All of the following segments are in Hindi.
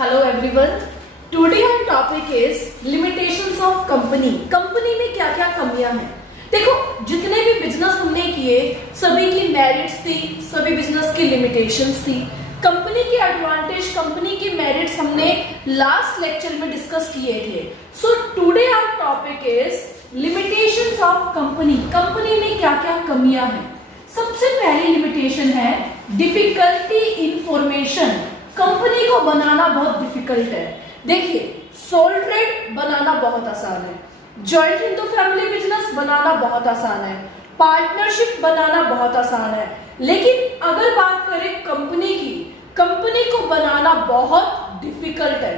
Hello everyone, today our topic is limitations of company. Company में क्या क्या कमियां हैं। देखो, जितने भी बिजनेस हमने किए सभी की मेरिट्स थी, सभी बिजनेस की लिमिटेशंस थी। कंपनी के एडवांटेज, कंपनी के मेरिट्स हमने लास्ट लेक्चर में डिस्कस किए थे। So today our topic is limitations of company. Company में क्या क्या कमियां हैं। सबसे पहली लिमिटेशन है डिफिकल्टी इन फॉर्मेशन। कंपनी को बनाना बहुत डिफिकल्ट है। देखिए, सोल ट्रेड बनाना बहुत आसान है, जॉइंट हिंदू फैमिली बिजनेस बनाना बहुत आसान है, पार्टनरशिप बनाना बहुत आसान है। लेकिन अगर बात करें कंपनी की, कंपनी को बनाना बहुत डिफिकल्ट है।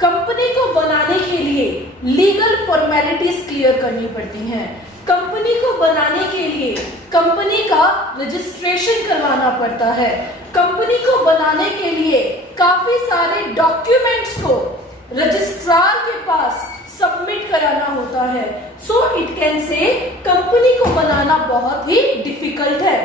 कंपनी को बनाने के लिए लीगल फॉर्मेलिटीज क्लियर करनी पड़ती हैं। कंपनी को बनाने के लिए कंपनी का रजिस्ट्रेशन करवाना पड़ता है। कंपनी को बनाने के लिए काफी सारे डॉक्यूमेंट्स को रजिस्ट्रार के पास सबमिट कराना होता है। So it can say company को बनाना बहुत ही डिफिकल्ट है।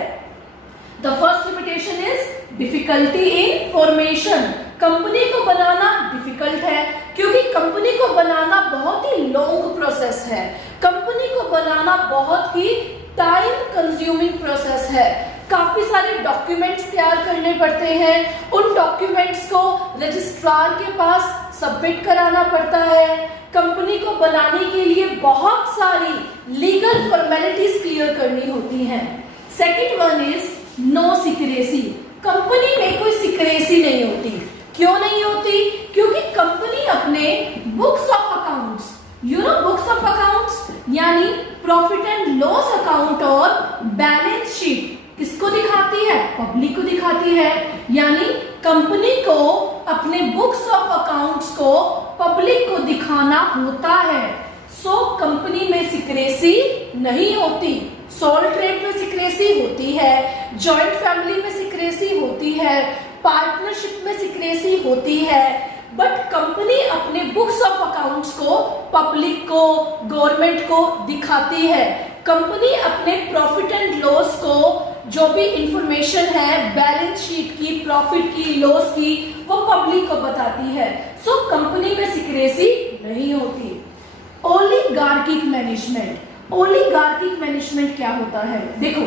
The first limitation is difficulty in formation. Company को बनाना डिफिकल्ट है क्योंकि कंपनी को बनाना बहुत ही लॉन्ग प्रोसेस है। कंपनी को बनाना बहुत ही टाइम कंज्यूमिंग प्रोसेस है। काफी सारे डॉक्यूमेंट्स तैयार करने पड़ते हैं। उन डॉक्यूमेंट्स को रजिस्ट्रार के पास सबमिट कराना पड़ता है। कंपनी को बनाने के लिए बहुत सारी लीगल फॉर्मेलिटीज क्लियर करनी होती हैं। Second one is no secrecy. Company में कोई सीक्रेसी नहीं होती। क्यों नहीं होती? क्योंकि कंपनी अपने books of accounts, books of accounts यानी प्रॉफिट एंड लॉस अकाउंट और बैलेंस शीट किसको दिखाती है? पब्लिक को दिखाती है। यानी कंपनी को अपने बुक्स ऑफ अकाउंट्स को पब्लिक को दिखाना होता है। सो कंपनी में सीक्रेसी नहीं होती। सोल ट्रेड में सीक्रेसी होती है, जॉइंट फैमिली में सीक्रेसी होती है, पार्टनरशिप में सीक्रेसी होती है। बट कंपनी अपने बुक्स ऑफ अकाउंट्स को पब्लिक को, गवर्नमेंट को दिखाती है। कंपनी अपने प्रॉफिट एंड लॉस को, जो भी इंफॉर्मेशन है बैलेंस शीट की, प्रॉफिट की, लॉस की, वो पब्लिक को बताती है। सो कंपनी में सीक्रेसी नहीं होती। ओलिगार्किक मैनेजमेंट। ओलिगार्किक मैनेजमेंट क्या होता है? देखो,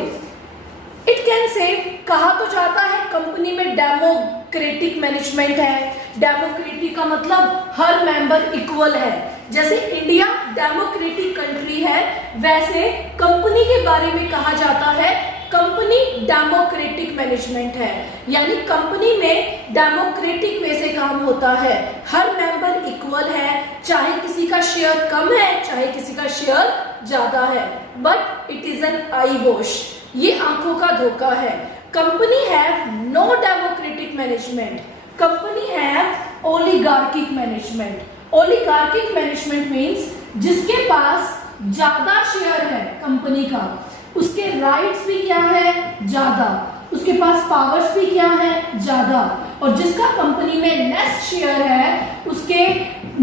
इट कैन से कहा तो जाता है कंपनी में डेमोक्रेटिक मैनेजमेंट है। डेमोक्रेटिक का मतलब हर मेंबर इक्वल है। जैसे इंडिया डेमोक्रेटिक कंट्री है, वैसे कंपनी के बारे में कहा जाता है कंपनी डेमोक्रेटिक मैनेजमेंट है। यानी कंपनी में डेमोक्रेटिक वे से काम होता है। हर मेंबर इक्वल है, चाहे किसी का शेयर कम है, चाहे किसी का शेयर ज्यादा है। But it is an eyewash, ये आंखों का धोखा है। Company have no democratic management, company have oligarchic management. Oligarchic management means जिसके पास ज्यादा शेयर है कंपनी का, उसके राइट्स भी क्या है? ज्यादा। उसके पास पावर्स भी क्या है? ज्यादा। और जिसका कंपनी में लेस शेयर है, उसके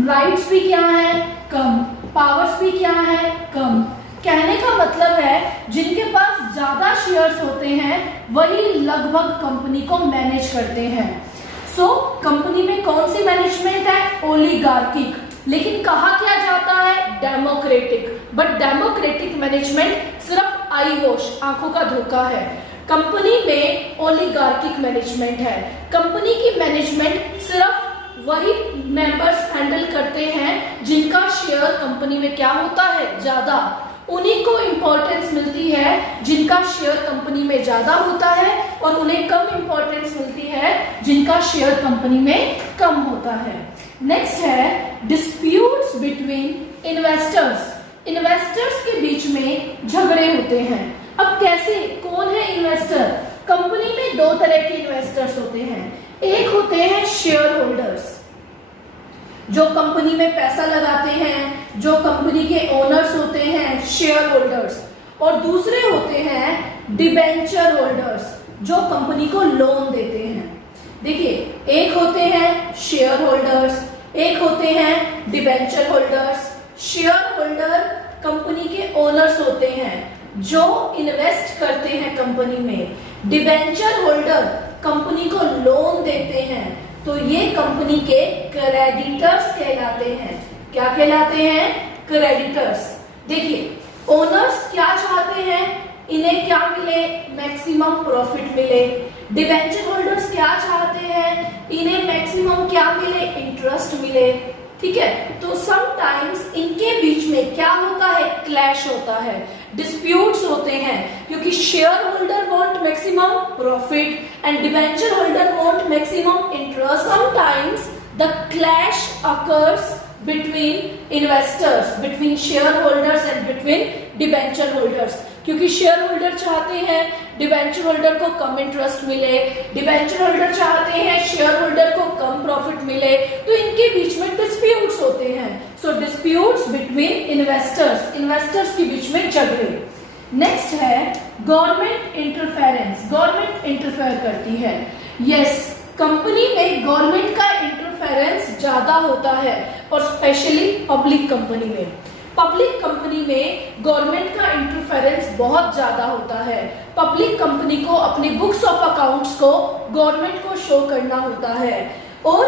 राइट्स भी क्या है? कम। पावर्स भी क्या है? कम। कहने का मतलब है जिनके पास ज्यादा शेयर्स होते हैं वही लगभग कंपनी को मैनेज करते हैं। सो कंपनी में कौन सी मैनेजमेंट है? ओलिगार्किक। लेकिन कहा क्या जाता है? डेमोक्रेटिक। बट डेमोक्रेटिक मैनेजमेंट सिर्फ आई वॉश, आंखों का धोखा है। कंपनी में ओलिगार्किक मैनेजमेंट है। कंपनी की मैनेजमेंट सिर्फ वही मेंबर्स हैंडल करते हैं जिनका शेयर कंपनी में क्या होता है? ज्यादा। उन्हीं को इंपॉर्टेंस मिलती है जिनका शेयर कंपनी में ज्यादा होता है, और उन्हें कम इंपॉर्टेंस मिलती है जिनका शेयर कंपनी में कम होता है। नेक्स्ट है डिस्प्यूट्स बिटवीन इन्वेस्टर्स। इन्वेस्टर्स के बीच में झगड़े होते हैं। अब कैसे? कौन है इन्वेस्टर? कंपनी में दो तरह के इन्वेस्टर्स होते हैं। एक होते हैं शेयर होल्डर्स, जो कंपनी में पैसा लगाते हैं, जो कंपनी के ओनर्स होते हैं, शेयर होल्डर्स। और दूसरे होते हैं डिबेंचर होल्डर्स, जो कंपनी को लोन देते हैं। देखिए, एक होते हैं शेयर होल्डर्स, एक होते हैं debenture holders. Share holder company के ओनर्स होते हैं जो इन्वेस्ट करते हैं कंपनी में। डिबेंचर होल्डर कंपनी को लोन देते हैं। तो ये कंपनी के क्रेडिटर्स कहलाते हैं। क्या कहलाते हैं? क्रेडिटर्स। देखिए, ओनर्स क्या चाहते हैं? इन्हें क्या मिले? मैक्सिमम प्रॉफिट मिले। डिबेंचर होल्डर्स क्या चाहते हैं? इन्हें मैक्सिमम क्या मिले? इंटरेस्ट मिले। ठीक है, तो समटाइम्स इनके बीच में क्या होता है? क्लैश होता है, डिस्प्यूट्स होते हैं, क्योंकि share holder want maximum profit and debenture holder want maximum interest. Sometimes the clash occurs between investors, between shareholders and between debenture holders, क्योंकि शेयर होल्डर चाहते हैं डिबेंचर होल्डर को कम इंटरेस्ट मिले, डिबेंचर होल्डर चाहते हैं शेयर होल्डर को कम प्रॉफिट मिले, तो इनके बीच में डिस्प्यूट्स होते हैं। सो डिस्प्यूट्स बिटवीन इन्वेस्टर्स के बीच में झगड़े। नेक्स्ट है गवर्नमेंट इंटरफेरेंस। गवर्नमेंट इंटरफेयर करती है। यस, कंपनी में गवर्नमेंट का इंटरफेरेंस ज्यादा होता है, और स्पेशली पब्लिक कंपनी में। पब्लिक कंपनी में गवर्नमेंट का इंटरफेरेंस बहुत ज्यादा होता है। पब्लिक कंपनी को अपने बुक्स ऑफ अकाउंट्स को गवर्नमेंट को शो करना होता है, और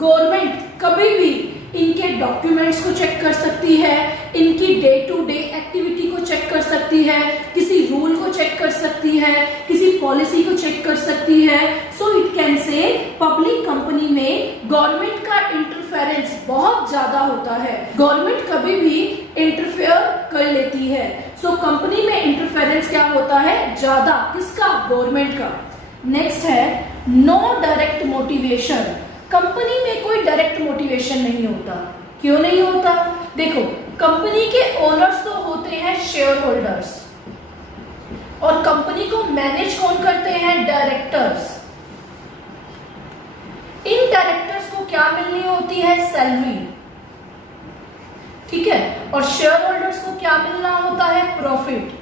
गवर्नमेंट कभी भी इनके डॉक्यूमेंट्स को चेक कर सकती है, इनकी डे टू डे एक्टिविटी को चेक कर सकती है, किसी रूल को चेक कर सकती है, किसी पॉलिसी को चेक कर सकती है। So it can say public company में गवर्नमेंट का इंटरफेरेंस बहुत ज्यादा होता है। गवर्नमेंट कभी भी इंटरफेयर कर लेती है। सो कंपनी में इंटरफेरेंस क्या होता है? ज्यादा। किसका? गवर्नमेंट का। नेक्स्ट है नो डायरेक्ट मोटिवेशन। कंपनी में कोई डायरेक्ट मोटिवेशन नहीं होता। क्यों नहीं होता? देखो, कंपनी के ओनर्स तो होते हैं शेयर होल्डर्स, और कंपनी को मैनेज कौन करते हैं? डायरेक्टर्स। इन डायरेक्टर्स को क्या मिलनी होती है? सैलरी। ठीक है, और शेयर होल्डर्स को क्या मिलना होता है? प्रॉफिट।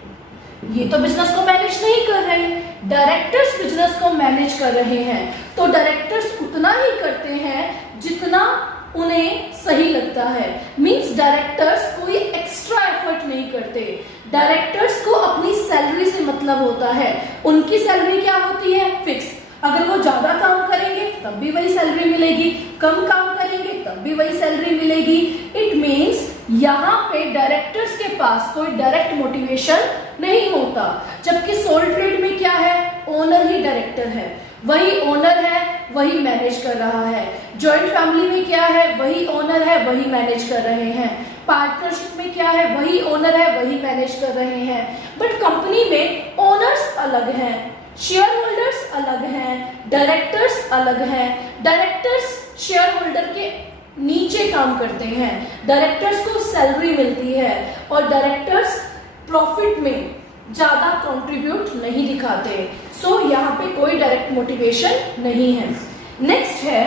ये तो बिजनेस को मैनेज नहीं कर रहे, डायरेक्टर्स बिजनेस को मैनेज कर रहे हैं। तो डायरेक्टर्स उतना ही करते हैं जितना उन्हें सही लगता है। मींस डायरेक्टर्स कोई एक्स्ट्रा एफर्ट नहीं करते। डायरेक्टर्स को अपनी सैलरी से मतलब होता है। उनकी सैलरी क्या होती है? फिक्स। अगर वो ज्यादा काम करेंगे तब भी वही सैलरी मिलेगी, कम काम करेंगे तब भी वही सैलरी मिलेगी। इट मीन्स यहाँ पे डायरेक्टर्स के पास कोई डायरेक्ट मोटिवेशन नहीं होता। जबकि सोल ट्रेड में क्या है? ओनर ही डायरेक्टर है, वही ओनर है, वही मैनेज कर रहा है। जॉइंट फैमिली में क्या है? वही ओनर है, वही मैनेज कर रहे हैं। पार्टनरशिप में क्या है? वही ओनर है, वही मैनेज कर रहे हैं। बट कंपनी में ओनर्स अलग हैं, शेयर होल्डर्स अलग हैं, डायरेक्टर्स अलग हैं। डायरेक्टर्स शेयर होल्डर के नीचे काम करते हैं, डायरेक्टर्स को सैलरी मिलती है, और डायरेक्टर्स प्रॉफिट में ज्यादा कंट्रीब्यूट नहीं दिखाते। सो यहाँ पे कोई डायरेक्ट मोटिवेशन नहीं है। नेक्स्ट है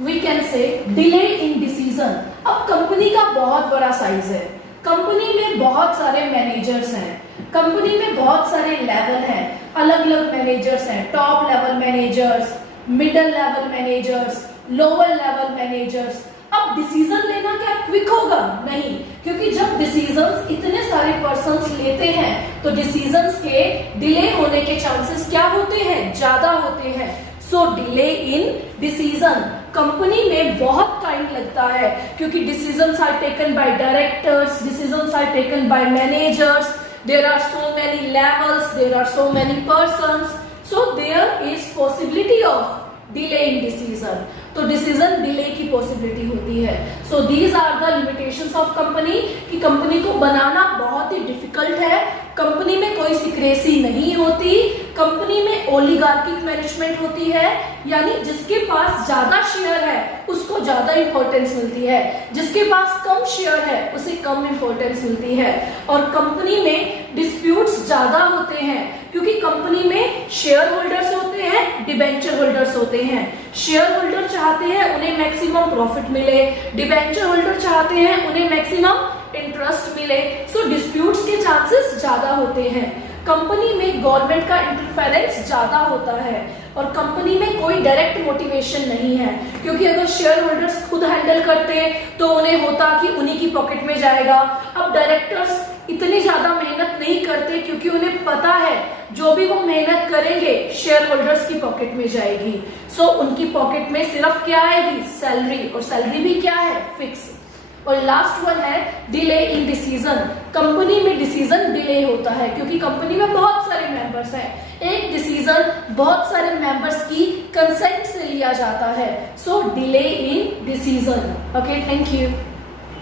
we can say delay in decision. अब कंपनी का बहुत बड़ा साइज है, कंपनी में बहुत सारे मैनेजर्स हैं, कंपनी में बहुत सारे लेवल हैं, अलग अलग मैनेजर्स हैं। Top level managers, middle level managers, lower level managers. अब डिसीजन लेना क्या क्विक होगा? नहीं, क्योंकि जब डिसीजंस इतने सारे पर्सन्स लेते हैं तो डिसीजंस के डिले होने के चांसेस क्या होते हैं? ज्यादा होते हैं। So delay in decision. Company में बहुत टाइम लगता है, क्योंकि decisions are taken by directors, decisions are taken by managers, there are so many levels, there are so many persons, so there is possibility of delay in decision. तो डिसीजन डिले की पॉसिबिलिटी होती है। So these are the limitations of company, कि कंपनी को बनाना बहुत ही डिफिकल्ट है। कंपनी में कोई सीक्रेसी नहीं होती, कंपनी में ओलिगार्किक मैनेजमेंट होती है, यानी जिसके पास ज्यादा शेयर है उसको ज्यादा इंपॉर्टेंस मिलती है, जिसके पास कम शेयर है उसे कम इंपॉर्टेंस मिलती है। और कंपनी में डिस्प्यूट्स ज्यादा होते हैं, क्योंकि कंपनी में शेयर होल्डर्स होते हैं, डिबेंचर होल्डर्स होते हैं। शेयर होल्डर चाहते हैं उन्हें मैक्सिमम प्रॉफिट मिले, डिबेंचर होल्डर चाहते हैं उन्हें मैक्सिमम इंटरेस्ट मिले। सो डिस्प्यूट्स के चांसेस ज्यादा होते हैं। कंपनी में गवर्नमेंट का इंटरफेरेंस ज्यादा होता है और कंपनी में कोई डायरेक्ट मोटिवेशन नहीं है, क्योंकि अगर शेयर होल्डर्स खुद हैंडल करते तो उन्हें होता कि उन्हीं की पॉकेट में जाएगा। अब डायरेक्टर्स इतनी ज्यादा मेहनत नहीं करते क्योंकि उन्हें पता है जो भी वो मेहनत करेंगे शेयर होल्डर्स की पॉकेट में जाएगी। सो उनकी पॉकेट में सिर्फ क्या आएगी, सैलरी, और सैलरी भी क्या है, फिक्स। और लास्ट वन है डिले इन डिसीजन। कंपनी में डिसीजन डिले होता है क्योंकि कंपनी में बहुत सारे मेंबर्स हैं, एक डिसीजन बहुत सारे मेंबर्स की कंसेंट से लिया जाता है। So delay in decision. Okay, thank you.